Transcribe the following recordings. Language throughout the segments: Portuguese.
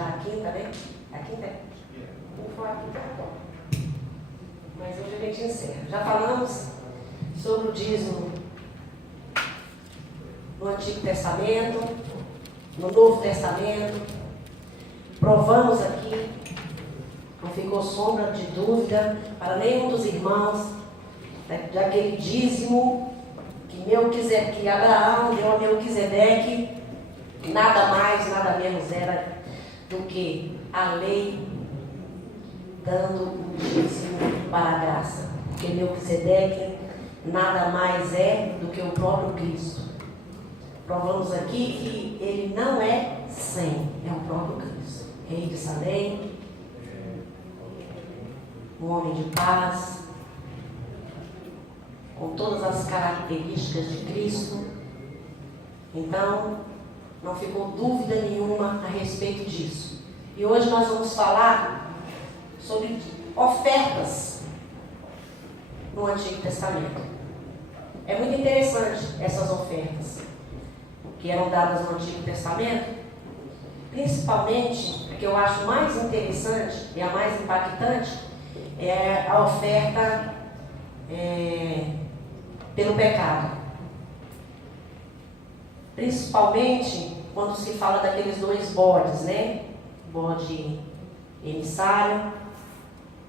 já a quinta, né? A quinta é? Não foi a quinta, mas hoje a gente encerra. Já falamos sobre o dízimo no Antigo Testamento, no Novo Testamento. Provamos aqui, não ficou sombra de dúvida para nenhum dos irmãos, daquele dízimo que Abraão deu a Melquisedeque, nada mais, nada menos era do que a lei dando um dízimo para a graça. Porque Melquisedeque nada mais é do que o próprio Cristo. Provamos aqui que ele não é Sem, é o próprio Cristo. Rei de Salém, um homem de paz, com todas as características de Cristo. Então, não ficou dúvida nenhuma a respeito disso. E hoje nós vamos falar sobre ofertas no Antigo Testamento. É muito interessante essas ofertas que eram dadas no Antigo Testamento, principalmente, a que eu acho mais interessante e a mais impactante é a oferta pelo pecado. Principalmente quando se fala daqueles dois bodes, né? Bode emissário,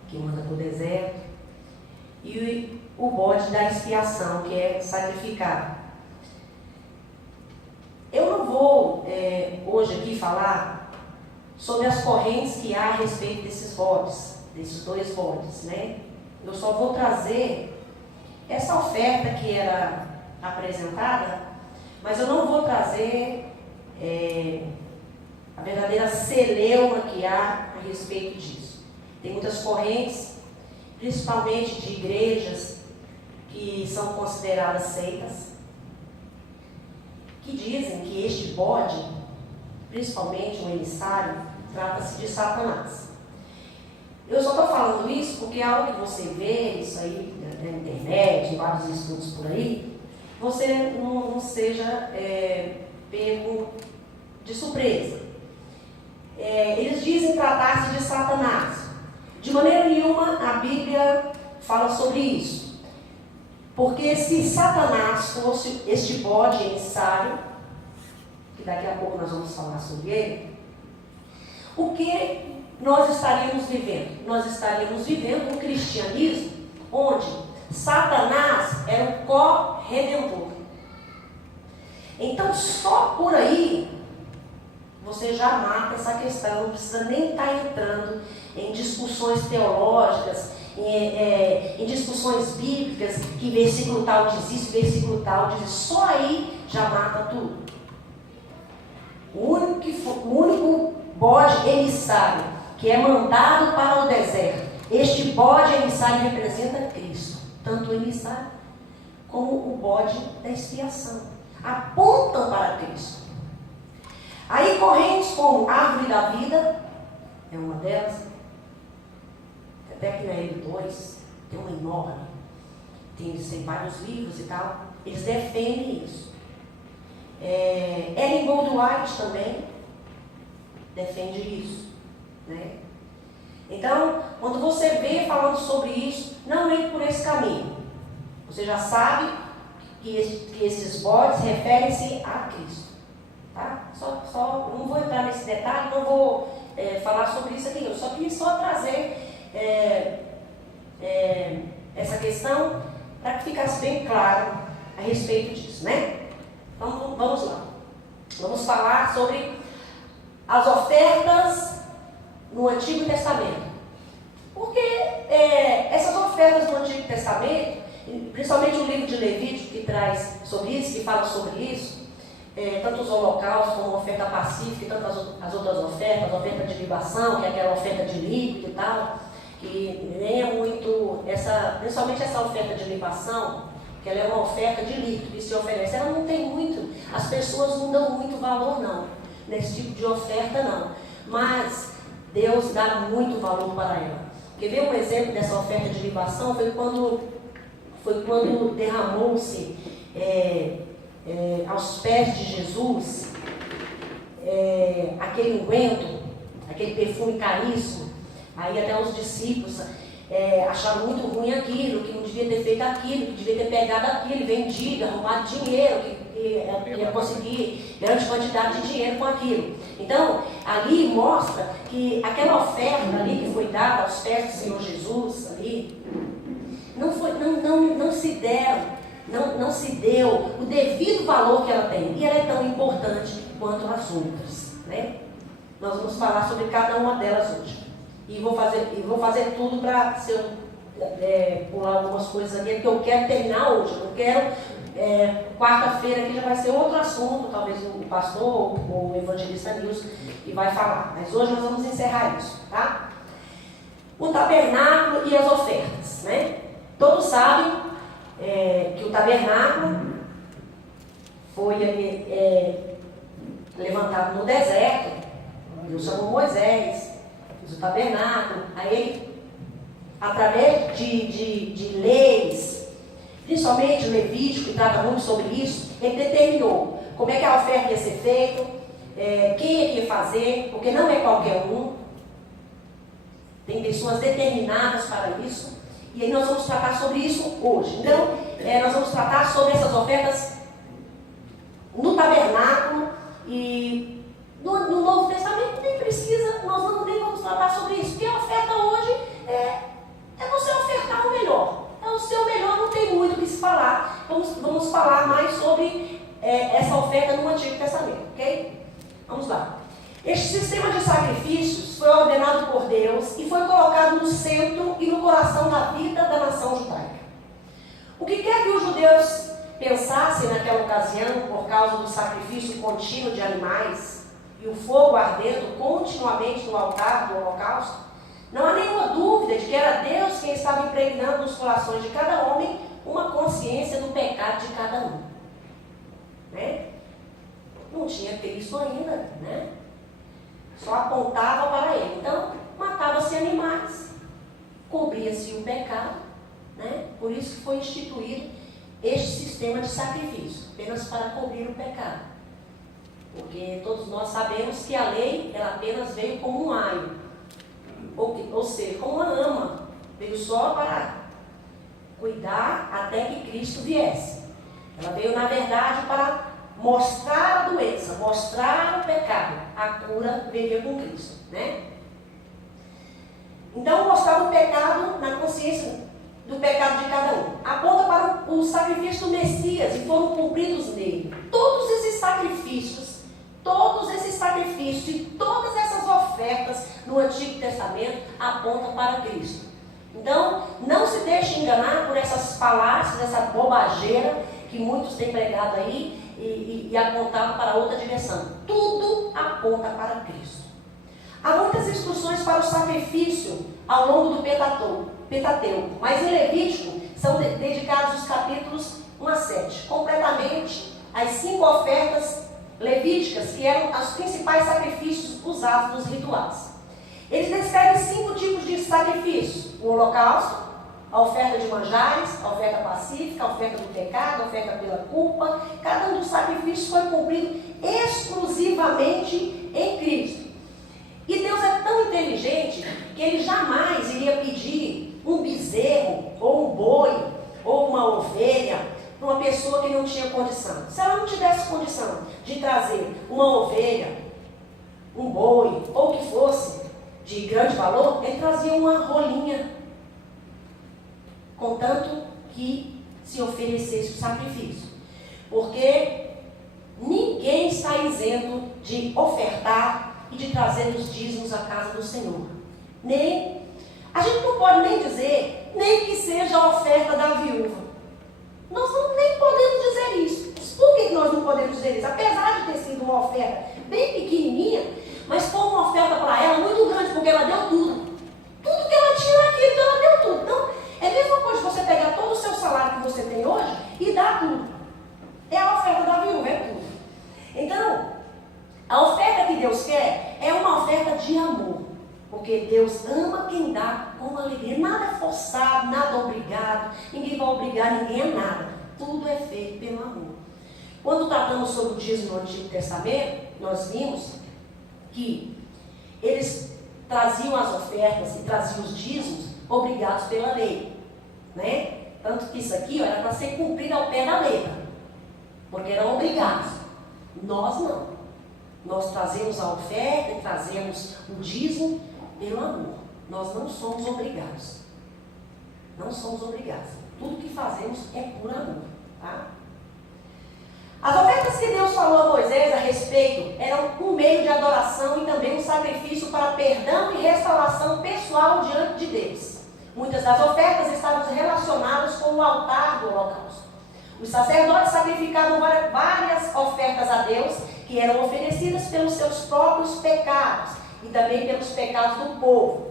que manda para o deserto, e o bode da expiação, que é sacrificado. Eu não vou hoje aqui falar sobre as correntes que há a respeito desses bodes, desses dois bodes, né? Eu só vou trazer essa oferta que era apresentada, mas eu não vou trazer a verdadeira celeuma que há a respeito disso. Tem muitas correntes, principalmente de igrejas que são consideradas seitas, que dizem que este bode, principalmente o emissário, trata-se de Satanás. Eu só estou falando isso porque é algo que você vê, isso aí na internet, em vários estudos por aí, você não seja pego de surpresa. Eles dizem tratar-se de Satanás. De maneira nenhuma a Bíblia fala sobre isso. Porque se Satanás fosse este bode emissário, que daqui a pouco nós vamos falar sobre ele, o que nós estaríamos vivendo? Nós estaríamos vivendo um cristianismo onde Satanás era um co-redentor. Então, só por aí, você já mata essa questão, não precisa nem estar entrando em discussões teológicas, em discussões bíblicas, que versículo tal diz isso, versículo tal diz isso. Só aí já mata tudo. O único bode emissário que é mandado para o deserto, este bode emissário representa Cristo. Tanto o emissário como o bode da expiação apontam para Cristo. Aí correntes como Árvore da Vida é uma delas, até que na L2 tem uma enorme, tem vários livros e tal, eles defendem isso. Ellen Goldwhite também defende isso, né? Então, quando você vê falando sobre isso, não entre por esse caminho. Você já sabe que esses bodes referem-se a Cristo, tá? Só não vou entrar nesse detalhe, não vou falar sobre isso aqui. Eu só queria trazer essa questão para que ficasse bem claro a respeito disso, né? Então, vamos lá. Vamos falar sobre as ofertas no Antigo Testamento. Porque essas ofertas no Antigo Testamento, principalmente o livro de Levítico que traz sobre isso, que fala sobre isso, tanto os holocaustos como a oferta pacífica, e tanto as outras ofertas, a oferta de libação, que é aquela oferta de líquido e tal, que nem é muito, principalmente essa oferta de libação, que ela é uma oferta de líquido que se oferece, ela não tem muito, as pessoas não dão muito valor não, nesse tipo de oferta não, mas Deus dá muito valor para ela. Quer ver um exemplo dessa oferta de libação? Foi quando derramou-se aos pés de Jesus aquele unguento, aquele perfume caríssimo. Aí até os discípulos acharam muito ruim aquilo, que não devia ter feito aquilo, que devia ter pegado aquilo, vendido, arrumado dinheiro, que ia conseguir grande quantidade de dinheiro com aquilo. Então, ali mostra que aquela oferta ali que foi dada aos pés do Senhor Jesus, ali, não se deu o devido valor que ela tem. E ela é tão importante quanto as outras, né? Nós vamos falar sobre cada uma delas hoje. E vou fazer tudo para, se eu pular algumas coisas aqui, porque eu quero terminar hoje. Eu quero, quarta-feira aqui já vai ser outro assunto, talvez o pastor ou o evangelista Nilson que vai falar. Mas hoje nós vamos encerrar isso, tá? O tabernáculo e as ofertas, né? Todos sabem que o tabernáculo foi levantado no deserto. Deus chamou Moisés, fez o tabernáculo. Aí ele, através de leis, principalmente o Levítico, que trata muito sobre isso, ele determinou como é que a oferta ia ser feita, quem ele ia fazer, porque não é qualquer um. Tem pessoas determinadas para isso. E aí nós vamos tratar sobre isso hoje. Então, nós vamos tratar sobre essas ofertas no tabernáculo e no Novo Testamento nem precisa, nós nem vamos tratar sobre isso, porque a oferta hoje é você ofertar o melhor. Então, o seu melhor não tem muito o que se falar. Vamos falar mais sobre essa oferta no Antigo Testamento, ok? Vamos lá. Este sistema de sacrifícios foi ordenado por Deus e foi colocado no centro e no coração da vida da nação judaica. O que quer que os judeus pensassem naquela ocasião, por causa do sacrifício contínuo de animais e o fogo ardendo continuamente no altar do holocausto, não há nenhuma dúvida de que era Deus quem estava impregnando nos corações de cada homem uma consciência do pecado de cada um. Né? Não tinha Cristo ainda, né? Só apontava para ele. Então, matava-se animais, cobria-se o pecado, né? Por isso que foi instituído este sistema de sacrifício, apenas para cobrir o pecado. Porque todos nós sabemos que a lei, ela apenas veio como um aio, ou seja, como uma ama, veio só para cuidar até que Cristo viesse. Ela veio, na verdade, para mostrar a doença, mostrar o pecado. A cura veio com Cristo, né? Então, mostrar o pecado na consciência do pecado de cada um. Aponta para o sacrifício do Messias e foram cumpridos nele. Todos esses sacrifícios e todas essas ofertas no Antigo Testamento apontam para Cristo. Então, não se deixe enganar por essas falácias, essa bobageira que muitos têm pregado aí e apontado para outra direção. Tudo aponta para Cristo. Há muitas instruções para o sacrifício ao longo do Pentateuco, mas em Levítico são dedicados os capítulos 1 a 7, completamente as 5 ofertas levíticas, que eram os principais sacrifícios usados nos rituais. Eles descrevem 5 tipos de sacrifícios: o holocausto, a oferta de manjares, a oferta pacífica, a oferta do pecado, a oferta pela culpa. Cada um dos sacrifícios foi cumprido exclusivamente em Cristo. E Deus é tão inteligente que Ele jamais iria pedir um bezerro, ou um boi, ou uma ovelha para uma pessoa que não tinha condição. Se ela não tivesse condição de trazer uma ovelha, um boi, ou o que fosse de grande valor, Ele trazia uma rolinha, contanto que se oferecesse o sacrifício. Porque ninguém está isento de ofertar e de trazer os dízimos à casa do Senhor. A gente não pode nem dizer, nem que seja a oferta da viúva. Nós nem podemos dizer isso. Por que nós não podemos dizer isso? Apesar de ter sido uma oferta bem pequenininha, mas foi uma oferta para ela muito grande, porque ela deu tudo. Tudo que ela tinha aqui, então ela deu tudo. Então, é a mesma coisa você pegar todo o seu salário que você tem hoje e dar tudo. É a oferta da viúva, é tudo. Então, a oferta que Deus quer é uma oferta de amor. Porque Deus ama quem dá com alegria. Nada é forçado, nada é obrigado. Ninguém vai obrigar ninguém a nada. Tudo é feito pelo amor. Quando tratamos sobre o dízimo no Antigo Testamento, nós vimos que eles traziam as ofertas e traziam os dízimos obrigados pela lei, né? Tanto que isso aqui era para ser cumprido ao pé da letra, porque eram obrigados. Nós não. Nós trazemos a oferta e trazemos o dízimo pelo amor. Nós não somos obrigados. Não somos obrigados. Tudo que fazemos é por amor, tá? As ofertas que Deus falou a Moisés a respeito eram um meio de adoração e também um sacrifício para perdão e restauração pessoal diante de Deus. Muitas das ofertas estavam relacionadas com o altar do holocausto. Os sacerdotes sacrificavam várias ofertas a Deus, que eram oferecidas pelos seus próprios pecados e também pelos pecados do povo,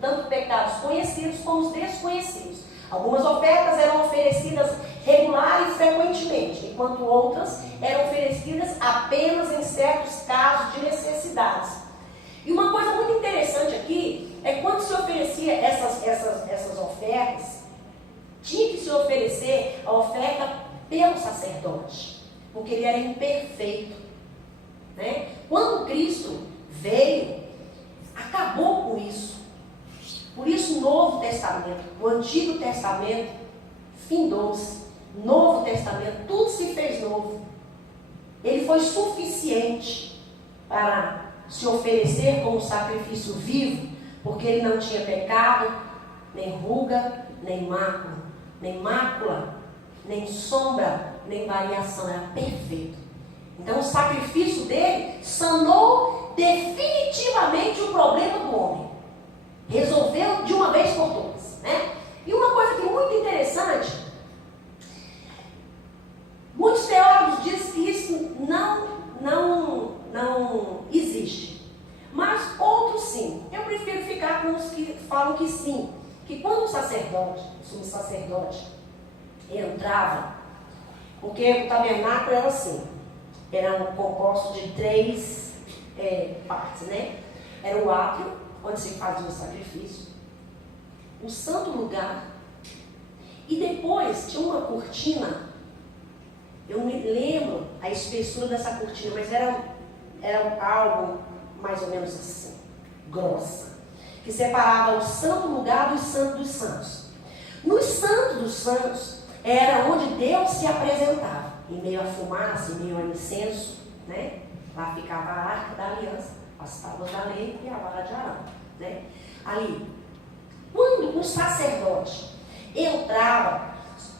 tanto pecados conhecidos como os desconhecidos. Algumas ofertas eram oferecidas regular e frequentemente, enquanto outras eram oferecidas apenas em certos casos de necessidades. E uma coisa muito interessante aqui é quando se oferecia essas ofertas, tinha que se oferecer a oferta pelo sacerdote, porque ele era imperfeito, né? Quando Cristo veio, acabou com isso. Por isso o Novo Testamento, o Antigo Testamento findou-se. Novo Testamento, tudo se fez novo. Ele foi suficiente para se oferecer como sacrifício vivo, porque ele não tinha pecado, nem ruga, nem mácula, nem sombra, nem variação, era perfeito. Então o sacrifício dele sanou definitivamente o problema do homem. Resolveu de uma vez por todas, né? E uma coisa que é muito interessante, muitos teólogos dizem que isso não existe, mas outros sim. Eu prefiro ficar com os que falam que sim, que quando o sumo sacerdote entrava, porque o tabernáculo era assim, era um composto de 3 partes, né? Era o átrio, onde se fazia o sacrifício, o santo lugar, e depois tinha uma cortina. Eu me lembro a espessura dessa cortina, mas era algo mais ou menos assim, grossa, que separava o santo lugar do santo dos santos. No santo dos santos era onde Deus se apresentava, em meio à fumaça, em meio ao incenso, né? Lá ficava a arca da aliança, as tábuas da lei e a vara de Arão, né? Ali, quando o sacerdote entrava,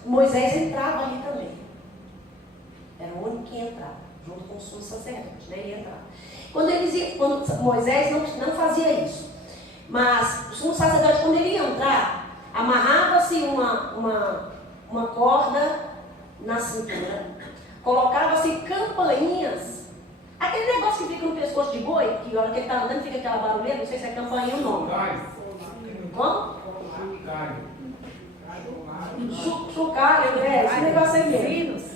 Moisés entrava ali também. Era o único que entrava, junto com o sumo sacerdote, né? Ele entrava. Quando Moisés não fazia isso, mas o sumo sacerdote, quando ele ia entrar, amarrava-se uma corda na cintura, colocava-se campainhas, aquele negócio que fica no pescoço de boi, que a hora que ele está andando fica aquela barulheira, não sei se é campainha ou não. Como? Chocalho, esse negócio aí mesmo.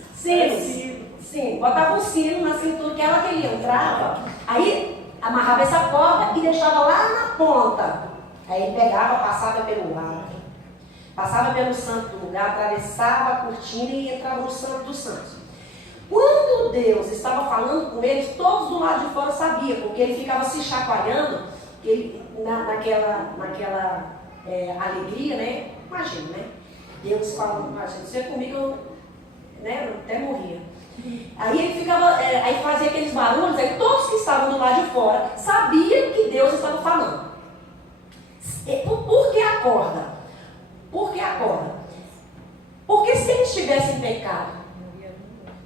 Sim, botava um sino na cintura, que ela que ele entrava, aí amarrava essa corda e deixava lá na ponta. Aí ele pegava, passava pelo lado, passava pelo santo lugar, atravessava a cortina e entrava no santo dos santos. Quando Deus estava falando com eles, todos do lado de fora sabiam, porque ele ficava se chacoalhando, que ele, naquela alegria, né? Imagina, né? Deus falando, imagina, você comigo, eu até morria. Aí ele ficava, aí fazia aqueles barulhos, aí todos que estavam do lado de fora sabiam que Deus estava falando. Por que a corda? Por que a corda? Porque se ele estivesse em pecado,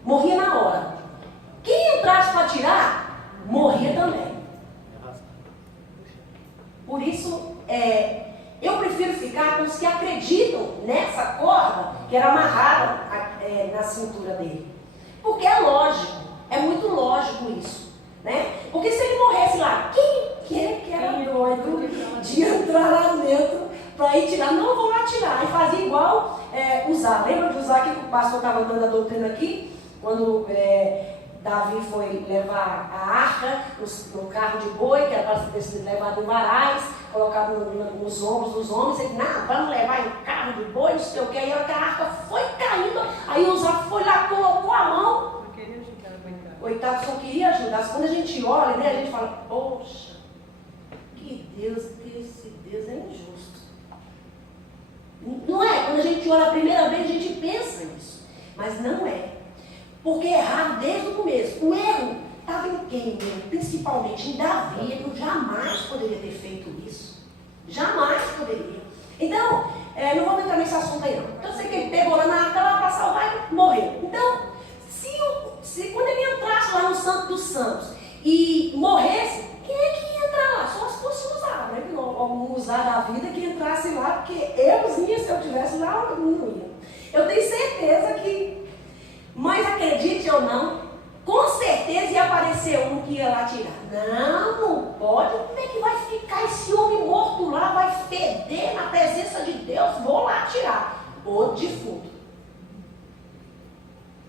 morria na hora. Quem entrasse para tirar, morria também. Por isso, eu prefiro ficar com os que acreditam nessa corda que era amarrada na cintura dele. Porque é lógico, é muito lógico isso, né? Porque se ele morresse lá, quem é que era doido de entrar lá dentro para ir tirar? Não, vou lá tirar. E fazia igual Uzá. Lembra de Uzá que o pastor estava dando a doutrina aqui? Quando Davi foi levar a arca no carro de boi, que era para ter sido levado em varais, colocado nos ombros dos homens, ele, não, vamos levar em carro de boi, não sei o que, aí a arca foi caindo, aí o Zé foi lá, colocou a mão. Não queria ajudar, coitado. Coitado, só queria ajudar. Quando a gente olha, né, a gente fala, poxa, que esse Deus é injusto. Não é? Quando a gente ora a primeira vez, a gente pensa nisso. Mas não é. Porque é errado desde o começo. O erro estava em quem? Principalmente em Davi. Ele jamais poderia ter feito isso. Jamais poderia. Então, não vou entrar nesse assunto aí não. Então, eu sei que ele pegou lá na arca para salvar e morreu. Então, se quando ele entrasse lá no Santo dos Santos e morresse, quem é que ia entrar lá? Só se fosse usar, né? Algum usar da vida que entrasse lá, porque se eu tivesse lá, eu não ia. Eu tenho certeza que, mas acredite ou não, com certeza ia aparecer um que ia lá tirar. Não pode. Como é que vai ficar esse homem morto lá? Vai feder na presença de Deus? Vou lá tirar. O defunto.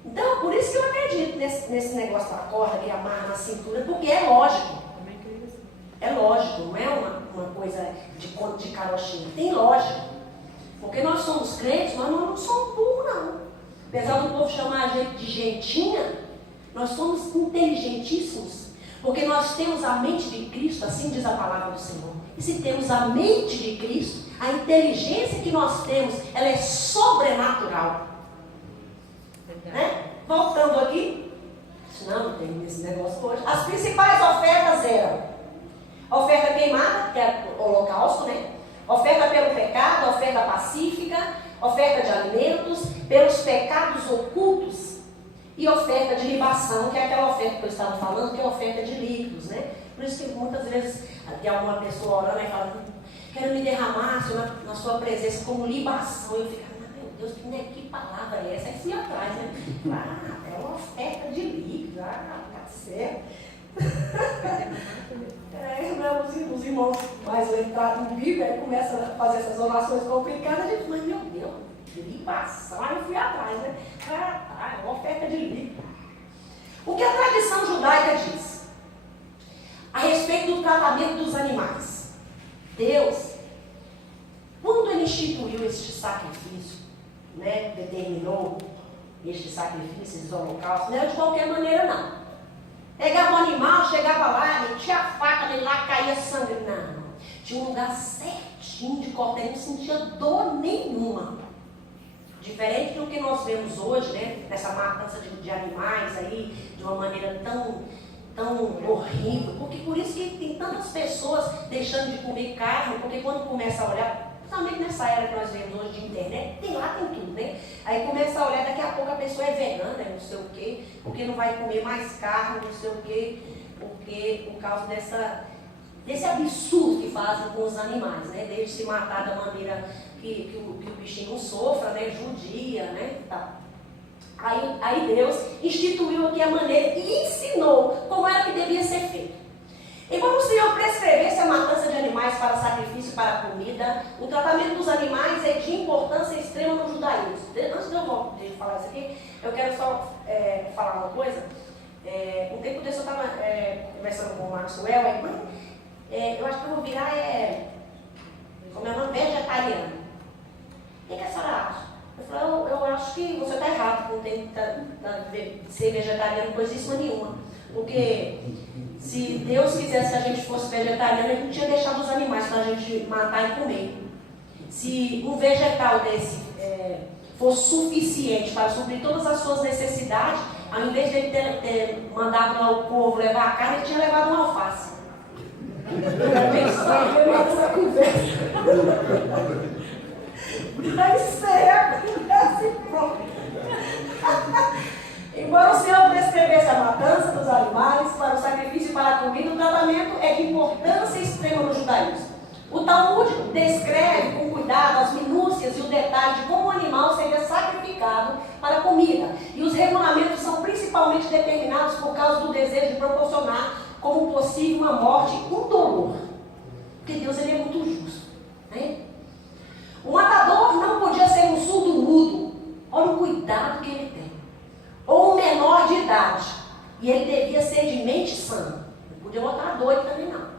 Então, por isso que eu acredito nesse negócio da corda que amarra na cintura, porque é lógico. É lógico, não é uma coisa de conto de carochinha. Tem lógica. Porque nós somos crentes, mas nós não somos burros, não. Apesar do povo chamar a gente de gentinha, nós somos inteligentíssimos. Porque nós temos a mente de Cristo, assim diz a palavra do Senhor. E se temos a mente de Cristo, a inteligência que nós temos, ela é sobrenatural. Né? Voltando aqui, não tem esse negócio hoje. As principais ofertas eram a oferta queimada, que é o holocausto, né? Oferta pelo pecado, oferta pacífica, oferta de alimentos, pelos pecados ocultos e oferta de libação, que é aquela oferta que eu estava falando, que é a oferta de líquidos, né? Por isso que muitas vezes tem alguma pessoa orando e fala, quero me derramar na sua presença como libação. Eu fico, meu Deus, que palavra é essa? Aí fui atrás, né? É uma oferta de líquidos, tá certo. Os irmãos mais letrados no Bíblia, aí começam a fazer essas orações complicadas, a gente, mas meu Deus, libação, aí eu fui atrás, né? É uma oferta de líquido. O que a tradição judaica diz a respeito do tratamento dos animais? Deus, quando ele instituiu este sacrifício, né, determinou este sacrifício, esses holocaustos, não era de qualquer maneira não. Pegava o animal, chegava lá, metia a faca nele lá, caía sangue. Não, tinha um lugar certinho de cortar, ele não sentia dor nenhuma. Diferente do que nós vemos hoje, né, nessa matança de animais aí, de uma maneira tão horrível. Porque por isso que tem tantas pessoas deixando de comer carne, porque quando começa a olhar, principalmente nessa era que nós vemos hoje de internet, tem tudo, né? Aí começa a olhar, daqui a pouco a pessoa é vegana, não sei o quê, porque não vai comer mais carne, não sei o quê, porque por causa desse absurdo que fazem com os animais, né? Desde se matar da maneira que o bichinho sofra, né? Judia, né? Tá. Aí Deus instituiu aqui a maneira e ensinou como era que devia ser feito. Embora o Senhor prescrevesse a matança de animais para sacrifício e para comida, o tratamento dos animais é de importância extrema no judaísmo. Antes de eu falar isso aqui, eu quero só falar uma coisa. Um tempo desse eu estava conversando com o Maxwell, eu acho que eu vou virar, como é o nome, vegetariano. O que a senhora acha? Eu falei, eu acho que você está errado, não tem que ser vegetariano coisíssima nenhuma. Porque se Deus quisesse que a gente fosse vegetariano, Ele não tinha deixado os animais para a gente matar e comer. Se um vegetal desse fosse suficiente para suprir todas as suas necessidades, ao invés de ele ter mandado lá o povo levar a carne, ele tinha levado uma alface. Essa conversa. Vai ser assim pronto. Embora o Senhor prescrevesse a matança dos animais para o sacrifício e para a comida, o tratamento é de importância extrema no judaísmo. O Talmud descreve com cuidado as minúcias e o detalhe de como o animal seria sacrificado para a comida. E os regulamentos são principalmente determinados por causa do desejo de proporcionar como possível uma morte indolor. Porque Deus ele é muito justo. Né? O matador não podia ser um surdo mudo. Olha o cuidado que ele tem. Ou um menor de idade. E ele devia ser de mente sã. Não podia botar doido também não.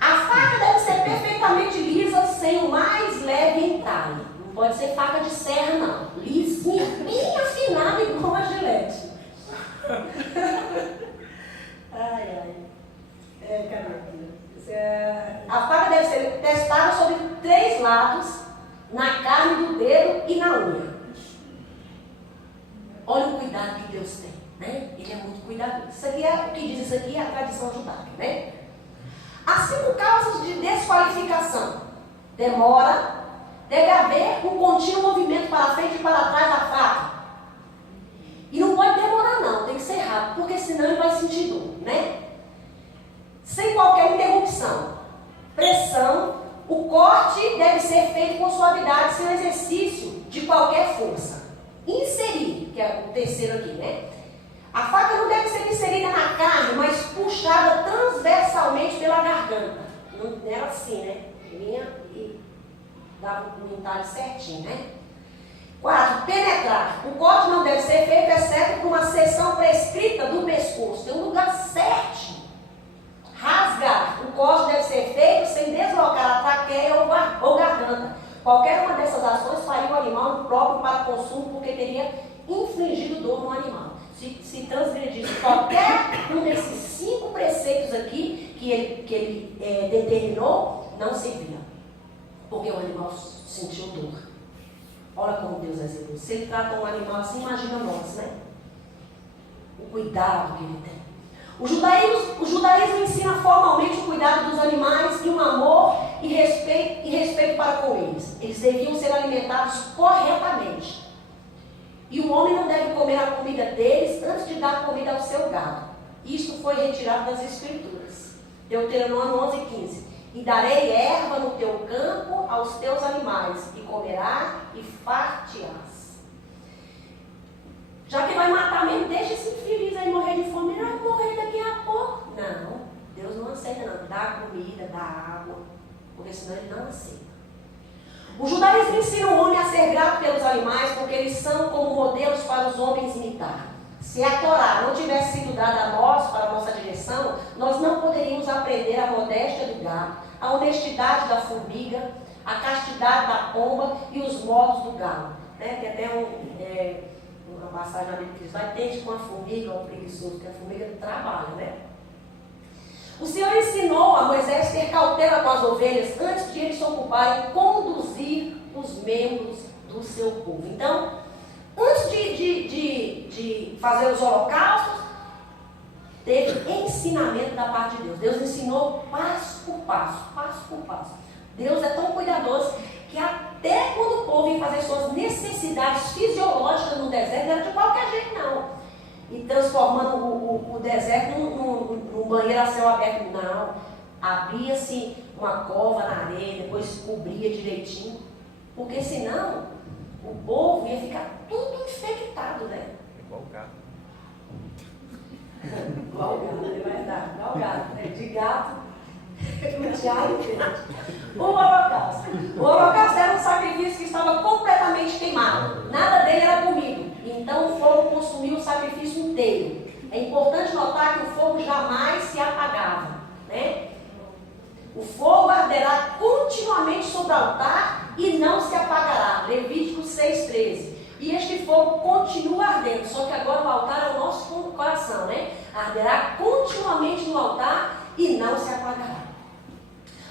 A faca deve ser perfeitamente lisa, sem o mais leve entalhe. Não pode ser faca de serra não. Lisinha, bem afinada igual a gilete. Ai. Caramba. A faca deve ser testada sobre 3 lados, na carne do dedo e na unha. Olha o cuidado que Deus tem, né? Ele é muito cuidadoso. Isso aqui é o que diz, isso aqui é a tradição judaica, né? As 5 causas de desqualificação. Demora, deve haver um contínuo movimento para frente e para trás da faca. E não pode demorar não, tem que ser rápido, porque senão ele vai sentir dor, né? Sem qualquer interrupção. Pressão, o corte deve ser feito com suavidade, sem exercício de qualquer força. Inserir, que é o terceiro aqui, né? A faca não deve ser inserida na carne, mas puxada transversalmente pela garganta. Não era assim, né? Vinha e dava um entalhe certinho, né? 4. Penetrar. O corte não deve ser feito, exceto por uma seção prescrita do pescoço. Tem um lugar certinho. Rasgar. O corte deve ser feito sem deslocar a traqueia ou garganta. Qualquer uma dessas ações faria o animal impróprio para consumo, porque teria infligido dor no animal. Se transgredisse qualquer um desses 5 preceitos aqui que ele determinou, não servia. Porque o animal sentiu dor. Olha como Deus é zeloso. Se ele trata um animal assim, imagina nós, né? O cuidado que ele tem. O judaísmo ensina formalmente o cuidado dos animais e um amor e respeito para com eles. Eles deviam ser alimentados corretamente. E o homem não deve comer a comida deles antes de dar comida ao seu gado. Isto foi retirado das Escrituras. Deuteronômio 11:15. E darei erva no teu campo aos teus animais, e comerá e farteás. Já que vai matar mesmo, deixa esse infeliz aí morrer de fome. Ele vai morrer daqui a pouco. Não, Deus não aceita não. Dá comida, dá água, porque senão ele não aceita. O judaísmo ensina o homem a ser grato pelos animais, porque eles são como modelos para os homens imitar. Se a Torá não tivesse sido dada a nós, para a nossa direção, nós não poderíamos aprender a modéstia do gado, a honestidade da formiga, a castidade da pomba e os modos do galo. Né? Tem até uma passagem na Bíblia que diz: vai tente com a formiga ou preguiçoso, porque a formiga trabalha, né? O Senhor ensinou a Moisés ter cautela com as ovelhas antes de eles se ocuparem em conduzir os membros do seu povo. Então, antes de fazer os holocaustos, teve ensinamento da parte de Deus. Deus ensinou passo por passo, passo por passo. Deus é tão cuidadoso que até quando o povo ia fazer suas necessidades fisiológicas no deserto, não era de qualquer jeito não. E transformando o deserto num banheiro a céu aberto. Não. Abria-se uma cova na areia, depois cobria direitinho. Porque senão o povo ia ficar tudo infectado, né? Igual o gato. Igual o gato, ele vai dar. Igual o gato, né? De gato, o diabo diferente. O holocausto. O holocausto era um sacrifício que estava completamente queimado. Nada dele era comido. Então o fogo consumiu o sacrifício inteiro. É importante notar que o fogo jamais se apagava, né? O fogo arderá continuamente sobre o altar e não se apagará. Levítico 6:13. E este fogo continua ardendo, só que agora o altar é o nosso coração, né? Arderá continuamente no altar e não se apagará.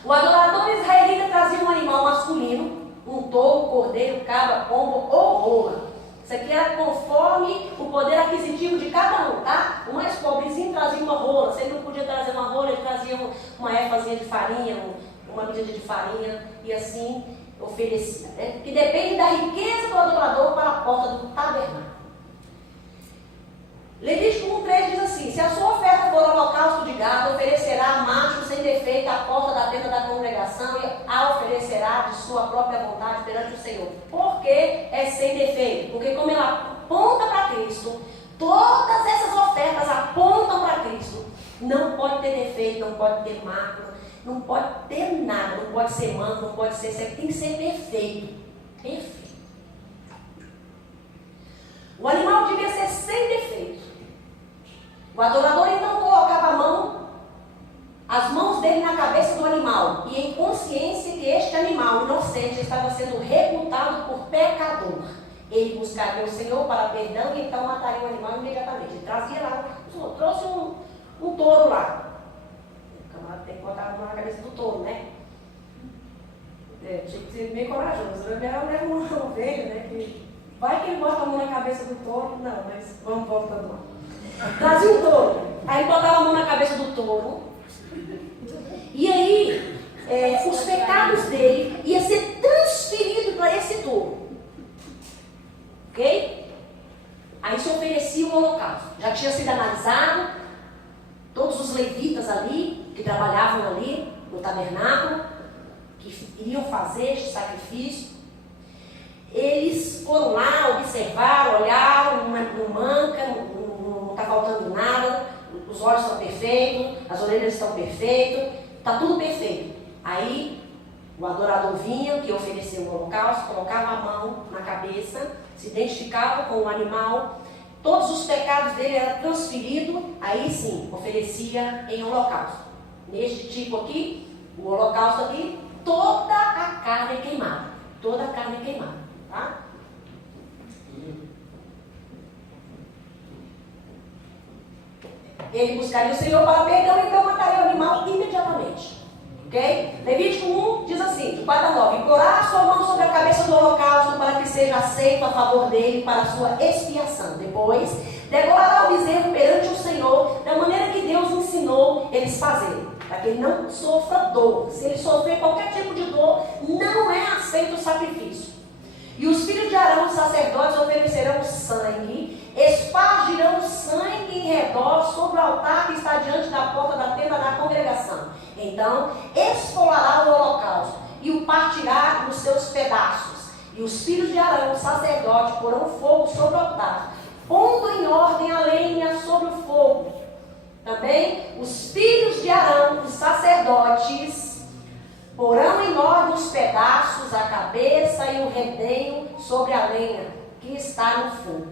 O adorador israelita trazia um animal masculino, um touro, cordeiro, cabra, pombo ou rola. Isso aqui era conforme o poder aquisitivo de cada um, tá? O mais pobrezinho trazia uma rola. Se ele não podia trazer uma rola, ele trazia uma éfazinha de farinha, uma medida de farinha, e assim oferecia, né? Que depende da riqueza do adorador para a porta do tabernáculo. Levítico 1:3 diz assim: se a sua oferta for holocausto de gado, oferecerá macho sem defeito à porta da tenda da congregação e a oferecerá de sua própria vontade perante o Senhor. Por que é sem defeito? Porque como ela aponta para Cristo, todas essas ofertas apontam para Cristo. Não pode ter defeito, não pode ter mácula, não pode ter nada, não pode ser manco, não pode ser seco, tem que ser perfeito. Perfeito. O animal devia ser sem defeito. O adorador então colocava as mãos dele na cabeça do animal, e em consciência que este animal inocente estava sendo reputado por pecador, ele buscaria o Senhor para perdão e então mataria o animal imediatamente. Ele trazia lá, trouxe um touro lá. O camarada tem que botar a mão na cabeça ser meio corajoso. O melhor leva uma ovelha, né? Que vai que ele bota a mão na cabeça do touro. Não, mas vamos voltando lá. Trazia um touro. Aí ele botava a mão na cabeça do touro. E aí, os pecados dele iam ser transferidos para esse touro. Ok? Aí se oferecia o holocausto. Já tinha sido analisado. Todos os levitas ali, que trabalhavam ali no tabernáculo, que iriam fazer este sacrifício, eles foram lá, observaram, olharam, não manca, não está faltando nada, os olhos estão perfeitos, as orelhas estão perfeitas, está tudo perfeito. Aí o adorador vinha, que ofereceu o holocausto, colocava a mão na cabeça, se identificava com o animal, todos os pecados dele eram transferidos, aí sim, oferecia em holocausto. Neste tipo aqui, o holocausto aqui, toda a carne é queimada. Toda a carne é queimada, tá? Ele buscaria o Senhor para perdão, então mataria o animal imediatamente. Ok? Levítico 1 diz assim, de 4 a 9, implorar a sua mão sobre a cabeça do holocausto para que seja aceito a favor dele para a sua expiação. Depois, degolará o bezerro perante o Senhor, da maneira que Deus ensinou eles fazerem, para que ele não sofra dor. Se ele sofrer qualquer tipo de dor, não é aceito o sacrifício. E os filhos de Arão, os sacerdotes, oferecerão sangue, espargirão sangue em redor sobre o altar que está diante da porta da tenda da congregação. Então, esfolará o holocausto e o partirá nos seus pedaços. E os filhos de Arão, o sacerdote, porão fogo sobre o altar, pondo em ordem a lenha sobre o fogo. Também os filhos de Arão, os sacerdotes, porão em ordem os pedaços, a cabeça e o redenho sobre a lenha que está no fogo,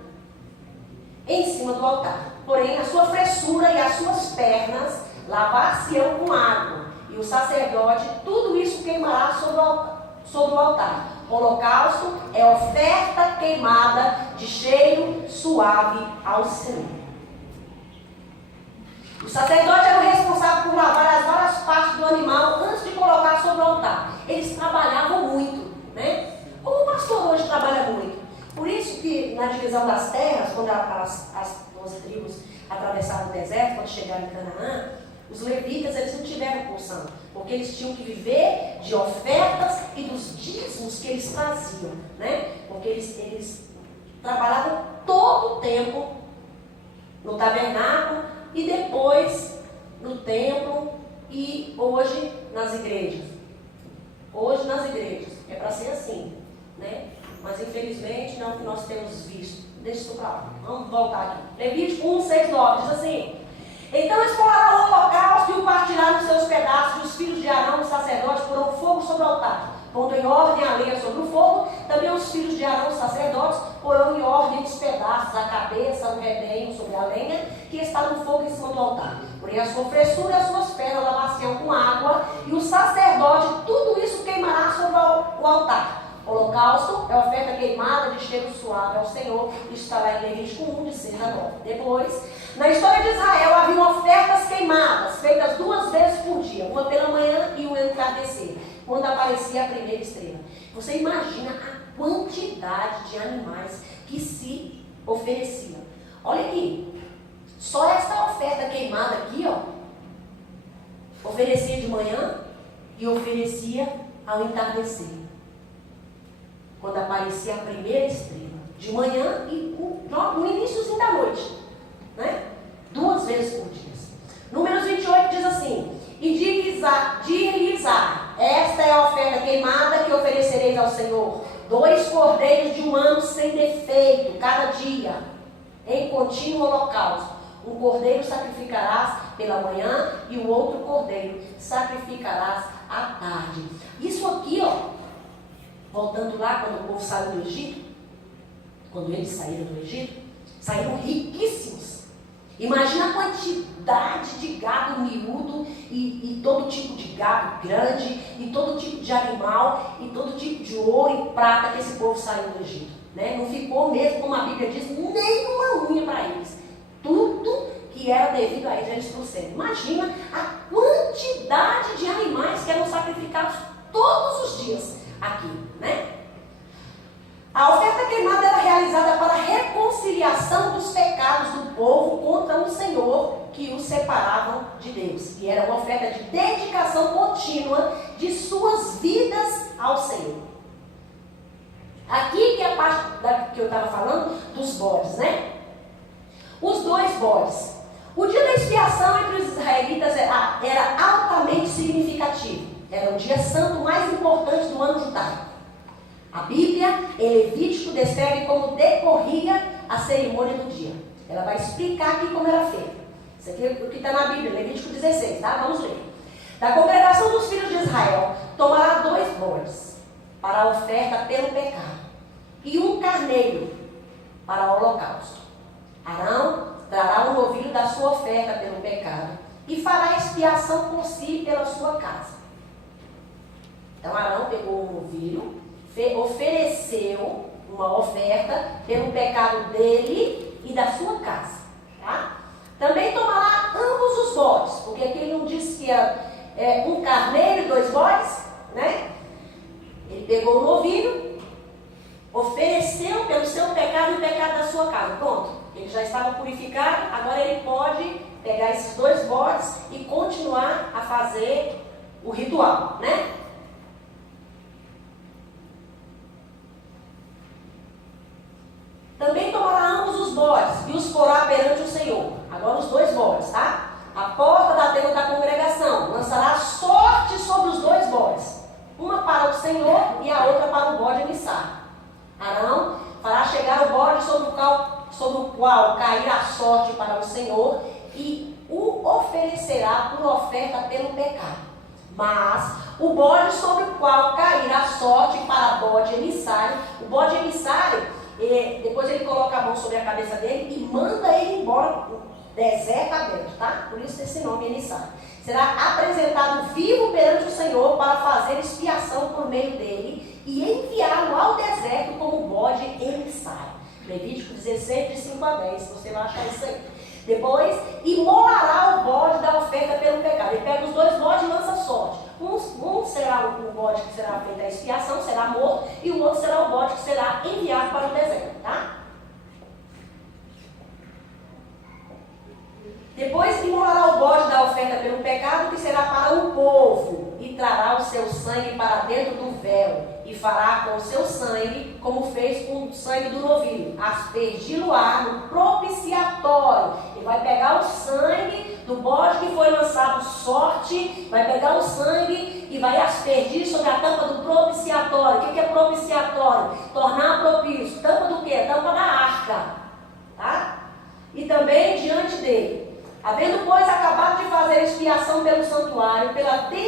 em cima do altar. Porém, a sua fressura e as suas pernas lavar-se-ão com água, e o sacerdote tudo isso queimará sobre o altar. O holocausto é oferta queimada de cheiro suave ao Senhor. O sacerdote era o responsável por lavar as várias partes do animal antes de colocar sobre o altar. Eles trabalhavam muito, né? Como o pastor hoje trabalha muito. Por isso que na divisão das terras, quando as 12 tribos atravessaram o deserto, quando chegaram em Canaã, os levitas eles não tiveram porção, porque eles tinham que viver de ofertas e dos dízimos que eles traziam, né? Porque eles trabalhavam todo o tempo no tabernáculo, e depois no templo e hoje nas igrejas. Hoje nas igrejas. É para ser assim, né? Mas infelizmente não é o que nós temos visto. Deixa isso para lá. Vamos voltar aqui. Levítico 1, 6, 9 diz assim: então esfolará o holocausto e o partirá nos seus pedaços, e os filhos de Arão, os sacerdotes, porão fogo sobre o altar, pondo em ordem a lenha sobre o fogo. Também os filhos de Arão, os sacerdotes, porão em ordem os pedaços, a cabeça, o redenho sobre a lenha que está no fogo em cima do altar. Porém a sua fressura e as suas pernas lavar-se-ão com água, e o sacerdote tudo isso queimará sobre o altar. O holocausto é oferta queimada de cheiro suave ao Senhor. Isso está lá em Levítico 1, de 6 a 9. Depois, na história de Israel, haviam ofertas queimadas, feitas 2 vezes por dia, uma pela manhã e uma no entardecer, quando aparecia a primeira estrela. Você imagina a quantidade de animais que se ofereciam. Olha aqui, só esta oferta queimada aqui, ó, oferecia de manhã e oferecia ao entardecer, quando aparecia a primeira estrela, de manhã e no iníciozinho da noite, né? 2 vezes por dia. Números 28 diz assim: e dir-lhes esta é a oferta queimada que oferecereis ao Senhor, 2 cordeiros de 1 ano sem defeito, cada dia, em contínuo holocausto. Um cordeiro sacrificarás pela manhã e o outro cordeiro sacrificarás à tarde. Isso aqui, ó, voltando lá quando o povo saiu do Egito, quando eles saíram do Egito, saíram riquíssimos. Imagina a quantidade de gado miúdo e todo tipo de gado grande, e todo tipo de animal, e todo tipo de ouro e prata que esse povo saiu do Egito, né? Não ficou mesmo, como a Bíblia diz, nenhuma unha para eles. Tudo que era devido a eles trouxeram. Imagina a quantidade de animais que eram sacrificados todos os dias. aqui, né? A oferta queimada era realizada para a reconciliação dos pecados do povo contra o Senhor, que os separavam de Deus. E era uma oferta de dedicação contínua de suas vidas ao Senhor. Aqui que é a parte que eu estava falando dos bodes, né? Os 2 bodes. O dia da expiação entre os israelitas era altamente significativo. Era o dia santo mais importante do ano judaico. A Bíblia, em Levítico, descreve como decorria a cerimônia do dia. Ela vai explicar aqui como era feita. Isso aqui é o que está na Bíblia, Levítico 16, tá? Vamos ler. Da congregação dos filhos de Israel, tomará 2 bodes para a oferta pelo pecado e 1 carneiro para o holocausto. Arão trará o novilho da sua oferta pelo pecado e fará expiação por si e pela sua casa. Então Arão pegou o novilho, ofereceu uma oferta pelo pecado dele e da sua casa. Tá? Também tomará ambos os bodes, porque aqui ele não disse que era 1 carneiro e 2 bodes, né? Ele pegou o novilho, ofereceu pelo seu pecado e o pecado da sua casa. Pronto, ele já estava purificado, agora ele pode pegar esses 2 bodes e continuar a fazer o ritual, né? Também tomará ambos os bodes e os porá perante o Senhor. Agora os 2 bodes, tá? A porta da tenda da congregação lançará sorte sobre os 2 bodes. Uma para o Senhor e a outra para o bode emissário. Arão fará chegar o bode sobre o qual cair a sorte para o Senhor e o oferecerá por oferta pelo pecado. Mas o bode sobre o qual cair a sorte para bode emissário, o bode emissário, depois ele coloca a mão sobre a cabeça dele e manda ele embora, deserto aberto, tá? Por isso esse nome emissário. Será apresentado vivo perante o Senhor para fazer expiação por meio dele e enviá-lo ao deserto como bode emissário. Levítico 16, de 5 a 10, você vai achar isso aí. Depois, imolará o bode da oferta pelo pecado. Ele pega os 2 bodes e lança sorte. Um será o bode que será feita a expiação, será morto, e o outro será o bode que será enviado para o deserto, tá? Depois imolará o bode da oferta pelo pecado, que será para o povo, e trará o seu sangue para dentro do véu, e fará com o seu sangue, como fez com o sangue do novilho, aspergi-lo-á no propiciatório. Ele vai pegar o sangue do bode que foi lançado sorte, vai pegar o sangue e vai aspergir sobre a tampa do propiciatório. O que é propiciatório? Tornar propício. Tampa do quê? Tampa da arca. Tá? E também diante dele. Havendo, pois, acabado de fazer expiação pelo santuário, pela